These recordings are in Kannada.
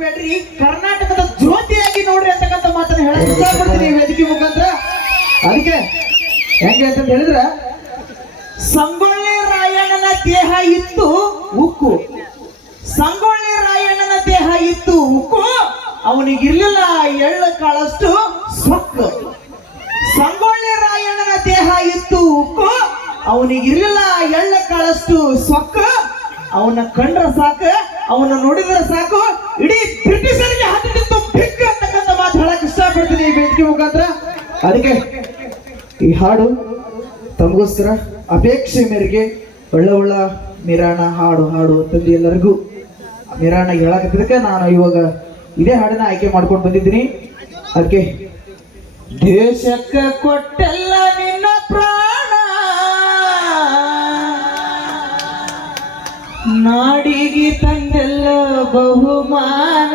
ನೋಡ್ಬೇಡ್ರಿ ಕರ್ನಾಟಕದ ಜ್ಯೋತಿಯಾಗಿ ನೋಡ್ರಿ ಅಂತಕ್ಕಂಥ ಮಾತನ್ನ ಹೇಳಕ್ ಇಷ್ಟಪಡ್ತೀನಿ ವೇದಿಕೆ ಮುಖಾಂತರ. ಅದಕ್ಕೆ ಹೆಂಗೆ ಅಂತ ಹೇಳಿದ್ರ ಸಂಗೊಳ್ಳಿ ರಾಯಣ್ಣನ ದೇಹ ಇತ್ತು ಉಕ್ಕು. ಸಂಗೊಳ್ಳಿ ರಾಯಣ್ಣನ ದೇಹ ಇತ್ತು ಉಕ್ಕು. ಅವನಿಗಿರ್ಲಿಲ್ಲ ಎಳ್ಳು ಕಾಳಷ್ಟು ಸೊಕ್ಕು. ಸಂಗೊಳ್ಳಿ ರಾಯಣ್ಣನ ದೇಹ ಇತ್ತು ಉಕ್ಕು. ಅವನಿಗಿರ್ಲಿಲ್ಲ ಎಳ್ಳು ಕಾಳಷ್ಟು ಸೊಕ್ಕ. ಅವನ ಕಂಡ್ರ ಸಾಕು ಅವನ ನೋಡಿದ್ರೆ ಸಾಕು. ಇಡೀ ಬ್ರಿಟಿಷರಿಗೆ ಹತ್ತಿತ್ತು ಬಿಗ್ ಅಂತಕ್ಕಂಥ ಮಾತು ಹೇಳಕ್ ಇಷ್ಟಪಡ್ತೀನಿ ಈ ವೇದಿಕೆ ಮುಖಾಂತರ. ಅದಕ್ಕೆ ಈ ಹಾಡು ತಮಗೋಸ್ಕರ ಅಪೇಕ್ಷೆ ಮೇರೆಗೆ ಒಳ್ಳೆ ಒಳ್ಳ ಮಿರಾಣ ಹಾಡು ಹಾಡು ಅಂತಂದು ಎಲ್ಲರಿಗೂ ಮಿರಾಣ ಹೇಳಕತ್ತಿದ್ದಕ್ಕೆ ನಾನು ಇವಾಗ ಇದೇ ಹಾಡನ್ನ ಆಯ್ಕೆ ಮಾಡ್ಕೊಂಡು ಬಂದಿದ್ದೀನಿ. ಅದಕ್ಕೆ ದೇಶಕ್ಕೆ ಕೊಟ್ಟೆಲ್ಲ ನಾಡಿಗೆ ತಂದೆಲ್ಲ ಬಹುಮಾನ.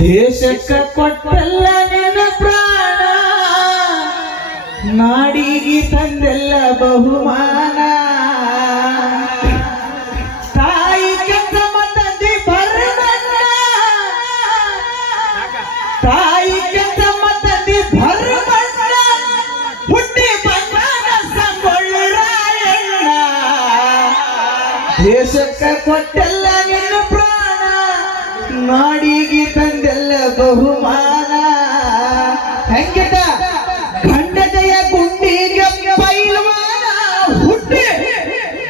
ದೇಶಕ್ಕ ಕೊಟ್ಟಲ್ಲ ನಿನ್ನ ಪ್ರಾಣ. ನಾಡಿಗೆ ತಂದೆಲ್ಲ ಬಹುಮಾನ. ತಾಯಿ ಕೆಂಚಮ್ಮ ತಂದೆ ಬರಬಣ್ಣ ತಾಯಿ ಕೆಂಚಮ್ಮ ಕೊಟ್ಟೆಲ್ಲ ನಿನ್ನ ಪ್ರಾಣ. ನಾಡಿಗೆ ತಂದೆಲ್ಲ ಬಹುಮಾನ. ಹೆಂಗಿದ ಖಂಡತೆಯ ಗುಂಡಿಗೆ ಪೈಲ್ವಾನ. ಹುಟ್ಟಿ.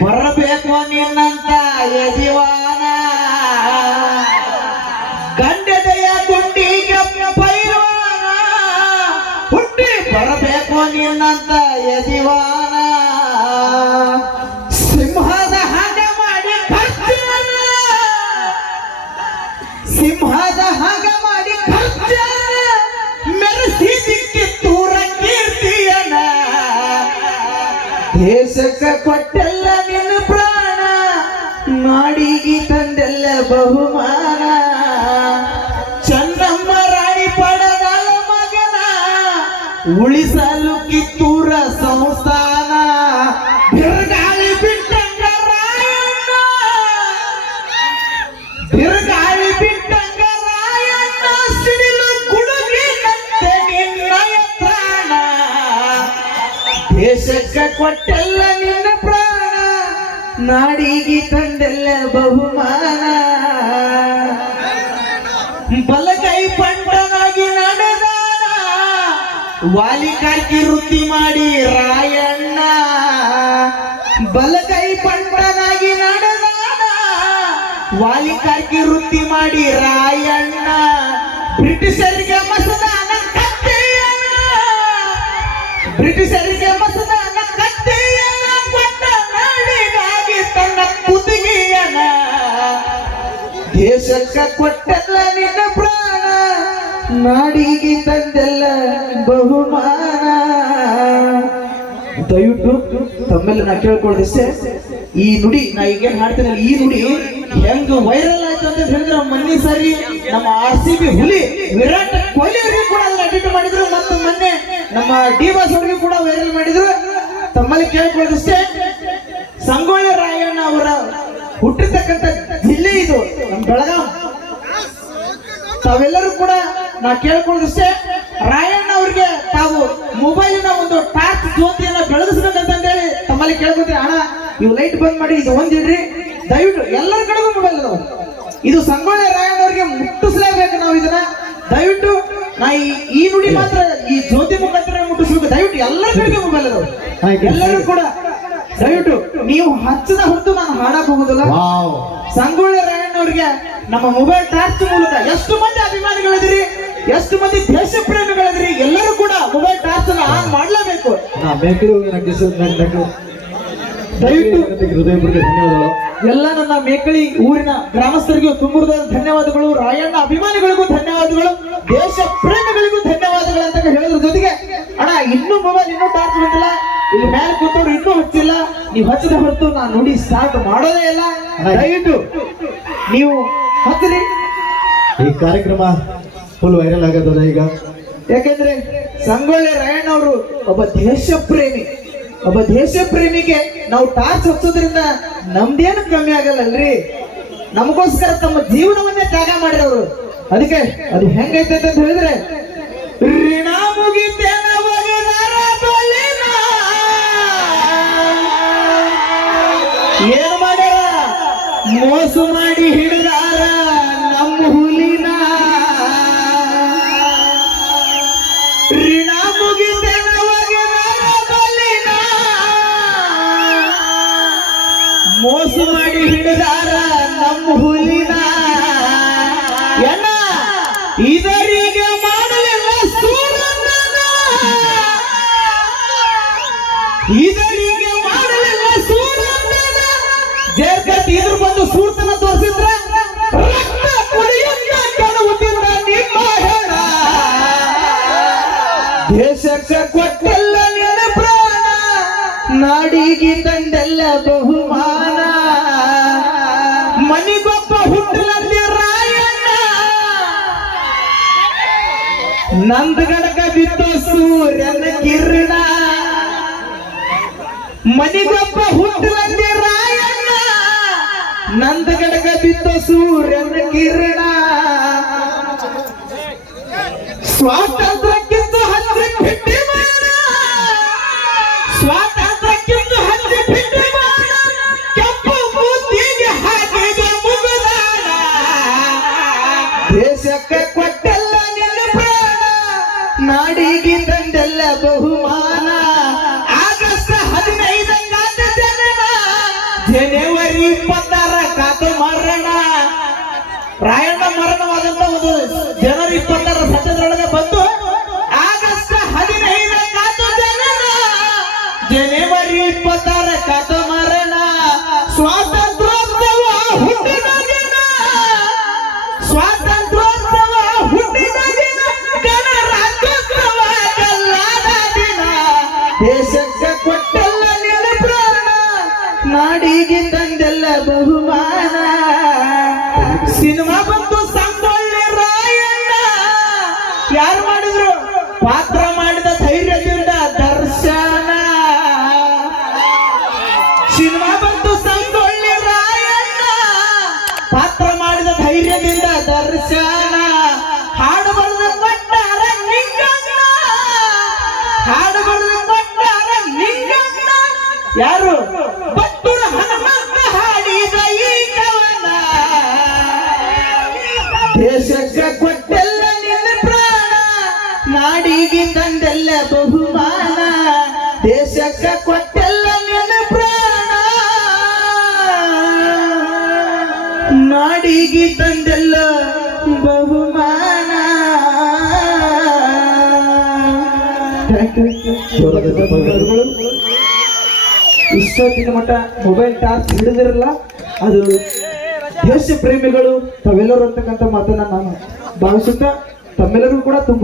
ಬರಬೇಕು ನಿನ್ನಂತ ಯಜಮಾನ. ಗಂಡದೆಯ ಗುಂಡಿಗೆ ಪೈಲ್ವಾನ. ಹುಟ್ಟಿ. ಬರಬೇಕು ನಿನ್ನಂತ ದೇಶಕ್ಕ ಕೊಟ್ಟೆಲ್ಲ ನಿನ್ನ ಪ್ರಾಣ ನಾಡಿಗೆ ತಂದೆಲ್ಲ ಬಹುಮಾನ. ಚನ್ನಮ್ಮ ರಾಣಿ ಪಡದ ಮಗನ ಉಳಿಸಲು ಕಿತ್ತೂರ ಸಂಸ್ಥಾನ ದೇಶಕ್ಕ ಕೊಟ್ಟೆಲ್ಲ ನಿನ್ನ ಪ್ರಾಣ. ನಾಡಿಗೆ ತಂದೆಲ್ಲ ಬಹುಮಾನ. ಬಲಕೈ ಪಂಡನಾಗಿ ನಡೆದಾನ ವಾಲಿಕಾಕಿ ವೃತ್ತಿ ಮಾಡಿ ರಾಯಣ್ಣ. ಬಲಕೈ ಪಂಡನಾಗಿ ನಡೆದಾನ ವಾಲಿಕಾಕಿ ವೃತ್ತಿ ಮಾಡಿ ರಾಯಣ್ಣ. ಬ್ರಿಟಿಷರಿಗೆ ಮಸದಾನ ಬ್ರಿಟಿಷರಿಗೆ ಮತದಾನ ಕತ್ತೆಯನ್ನ ಕೊಟ್ಟ ನಾಡಿಗಾಗಿ ತನ್ನ ಕುದುಗಿಯನ ದೇಶಕ್ಕ ಕೊಟ್ಟಲ್ಲ ನಿನ್ನ ಪ್ರಾಣ. ನಾಡಿಗೆ ತಂದೆಲ್ಲ ಬಹುಮಾನ. ದಯವಿಟ್ಟು ತಮ್ಮೆಲ್ಲ ನಾ ಕೇಳ್ಕೊಳ್ದಿಷ್ಟೇ ಈ ನುಡಿ, ನಾ ಈಗೇನ್ ಮಾಡ್ತೇನೆ ಈ ನುಡಿ ಹೆಂಗ್ ವೈರಲ್ ಆಯ್ತು ಅಂತ ಹೇಳಿದ್ರೆ ಮೊನ್ನೆ ಸಾರಿ, ನಮ್ಮ ಆರ್ ಸಿ ಬಿ ಹುಲಿ, ವಿರಾಟ್ ಕೊಹ್ಲಿ ಅವರಿಗೆ ಕೂಡ ಅದನ್ನ ಎಡಿಟ್ ಮಾಡಿದ್ರು ಮತ್ತು ಮೊನ್ನೆ ನಮ್ಮ ಡಿ ಬಾಸ್ ಅವರಿಗೆ ಕೂಡ ವೈರಲ್ ಮಾಡಿದ್ರು. ತಮ್ಮಲ್ಲಿ ಕೇಳ್ಕೊಳ್ಳೋದಷ್ಟೇ, ಸಂಗೊಳ್ಳಿ ರಾಯಣ್ಣ ಅವರ ಹುಟ್ಟಿರ್ತಕ್ಕಂಥ ಜಿಲ್ಲೆ ಇದು, ನಮ್ಮ ಬೆಳಗಾಂ. ತಾವೆಲ್ಲರೂ ಕೂಡ ನಾ ಕೇಳ್ಕೊಳ್ಳೋದಷ್ಟೇ, ರಾಯಣ್ಣ ಅವ್ರಿಗೆ ತಾವು ಮೊಬೈಲಿನ ಒಂದು ಟಾರ್ಚ್ ಜ್ಯೋತಿಯನ್ನ ಬೆಳಗಿಸ್ಬೇಕಂತಂದೇಳಿ ತಮ್ಮಲ್ಲಿ ಕೇಳ್ಕೊತೀರಿ ಅಣ್ಣ, ನೀವು ಲೈಟ್ ಬಂದ್ ಮಾಡಿ ಇದು ಒಂದಿಡ್ರಿ ದಯವಿಟ್ಟು ಎಲ್ಲರ ಕಡೆಗೂ ಮೊಬೈಲ್ ಅದಾವ. ಇದು ಸಂಗೊಳ್ಳಿ ರಾಯಣ್ಣವರಿಗೆ ಮುಟ್ಟಿಸ್ಲೇಬೇಕು ನಾವು ಇದನ್ನ. ದಯವಿಟ್ಟು ನಾ ಈ ನುಡಿ ಮಾತ್ರ ಈ ಜ್ಯೋತಿ ಮುಖಾಂತರ ಮುಟ್ಟಿಸ್ಬೇಕು. ದಯವಿಟ್ಟು ಎಲ್ಲರ ಕಡೆಗೆ ಮೊಬೈಲ್ ಅದಾವ. ಎಲ್ಲರೂ ಕೂಡ ದಯವಿಟ್ಟು ನೀವು ಹಚ್ಚದ ಹೊತ್ತು ನಾನು ಹಾಡಕ್ ಹೋಗುದಿಲ್ಲ ಸಂಗೊಳ್ಳಿ ರಾಯಣ್ಣವ್ರಿಗೆ ನಮ್ಮ ಮೊಬೈಲ್ ಟಾರ್ಚ್ ಮೂಲಕ ಎಷ್ಟು ಮಂದಿ ಅಭಿಮಾನಿಗಳಿದಿರಿ ಎಷ್ಟು ಮಂದಿ ದೇಶ ಪ್ರೇಮಿಗಳಿದ್ರಿ ಎಲ್ಲರೂ ಕೂಡ ಮೊಬೈಲ್ ಟಾರ್ಚ್ ಅನ್ನ ಆನ್ ಮಾಡಲೇಬೇಕು. ದಯವಿಟ್ಟು ಧನ್ಯವಾದಗಳು. ಎಲ್ಲ ನನ್ನ ಮೇಕಳಿ ಊರಿನ ಗ್ರಾಮಸ್ಥರಿಗೂ ತುಂಬುರದ ಧನ್ಯವಾದಗಳು ರಾಯಣ್ಣ ಅಭಿಮಾನಿಗಳಿಗೂ ಧನ್ಯವಾದಗಳು ದೇಶ ಪ್ರೇಮಿಗಳಿಗೂ ಧನ್ಯವಾದಗಳು ಅಂತ ಹೇಳಿದ್ರ ಜೊತೆಗೆ ಅಣ್ಣ ಇನ್ನೂ ಮೊಬೈಲ್ ಇನ್ನೂ ಟಾರ್ಚ್ ಬಂದಿಲ್ಲ ಇಲ್ಲಿ ಮೇಲೆ ಕೂತವ್ರು ಇನ್ನೂ ಹಚ್ಚಿಲ್ಲ ನೀವು ಹಚ್ಚಿದ ಹೊರತು ನಾನು ನುಡಿ ಸ್ಟಾರ್ಟ್ ಮಾಡೋದೇ ಇಲ್ಲ. ದಯವಿಟ್ಟು ನೀವು ಹಚ್ಚಿರಿ. ಈ ಕಾರ್ಯಕ್ರಮ ಫುಲ್ ವೈರಲ್ ಆಗತ್ತದ ಈಗ. ಯಾಕೆಂದ್ರೆ ಸಂಗೊಳ್ಳಿ ರಾಯಣ್ಣ ಅವರು ಒಬ್ಬ ದೇಶ ಪ್ರೇಮಿ ಒಬ್ಬ ದೇಶ ಪ್ರೇಮಿಗೆ ನಾವು ಟಾರ್ಚ್ ಹಚ್ಚೋದ್ರಿಂದ ನಮ್ದೇನು ಕಮ್ಮಿ ಆಗಲ್ಲಲ್ರಿ? ನಮಗೋಸ್ಕರ ತಮ್ಮ ಜೀವನವನ್ನೇ ತ್ಯಾಗ ಮಾಡಿದವರು ಅದಕ್ಕೆ ಅದು ಹೆಂಗೈತೆ ಅಂತ ಹೇಳಿದ್ರೆ. ಏನ್ ಮಾಡ್ಯಾರ? ಮೋಸು ಮಾಡಿ ಹಿಡಿದಾರ ನಂದಗಡಕ ಬಿದ್ದ ಸೂರ್ಯನ ಕಿರಣ. ಮನಿಗೊಬ್ಬ ಹುಟ್ಟಲಂದೆ ರಾಯಣ್ಣ. ನಂದಗಡಕ ಬಿದ್ದ ಸೂರ್ಯನ ಕಿರಣ. ಸ್ವಾತಂತ್ರ್ಯಕ್ಕಿಂತ ಹತ್ತಿ ಬಿಟ್ಟಿ ಸ್ವಾತಂತ್ರ್ಯಕ್ಕಿಂತ ಹತ್ತಿ ಬಿಟ್ಟಿ ಕೆಂಪು ಬೂದಿಗೆ ಹಾಕಿದ ಮುಗುದಾನ. ದೇಶಕ್ಕೆ ಮರಣವಾದಂತ ಒಂದು ಜನವರಿ ಇಪ್ಪತ್ತರ ಸತ್ಯದೊಳಗೆ ಬಂದು ಆಗಸ್ಟ್ ಹದಿನೈದ ಜನವರಿ ಇಪ್ಪತ್ತಾರ ಕಥ ಮರಣ. ಸ್ವಾತಂತ್ರ್ಯೋತ್ಸವ ಹುಟ್ಟಿದ ದಿನ. ಸ್ವಾತಂತ್ರ್ಯೋತ್ಸವ ಹುಟ್ಟಿದ ದಿನ. ಗಣರಾಜ್ಯೋತ್ಸವ ಕಲ್ಲಾದ ದಿನ. ದೇಶಕ್ಕೆ ಕೊಟ್ಟಲ್ಲ ನಿನ್ನ ಪ್ರಾಣ ನಾಡಿಗೆ ತಂದೆಲ್ಲ ಬಹುಮಾನ. ಸಿನಿಮಾ ಮಾಡಿದ್ರು. ಪಾತ್ರ ಮಾಡಿದ ಧೈರ್ಯದಿಂದ ತಂದೆಲ್ಲ ಬಹುಮಾನ. ದೇಶಕ್ಕೆ ಕೊಟ್ಟೆಲ್ಲ ನಿನ್ನ ಪ್ರಾಣ. ನಾಡಿಗೆ ತಂದೆಲ್ಲ ಬಹುಮಾನ. ಇಷ್ಟೊತ್ತಿನ ಮಟ್ಟ ಮೊಬೈಲ್ ಟಾರ್ಚ್ ಹಿಡಿದಿರಲ್ಲ, ಅದು ದೇಶ ಪ್ರೇಮಿಗಳು ತಾವೆಲ್ಲರೂ ಅಂತಕ್ಕಂಥ ಮಾತನ್ನ ನಾನು ಭಾವಿಸುತ್ತಾ ತಮ್ಮೆಲ್ಲರೂ ಕೂಡ ತುಂಬ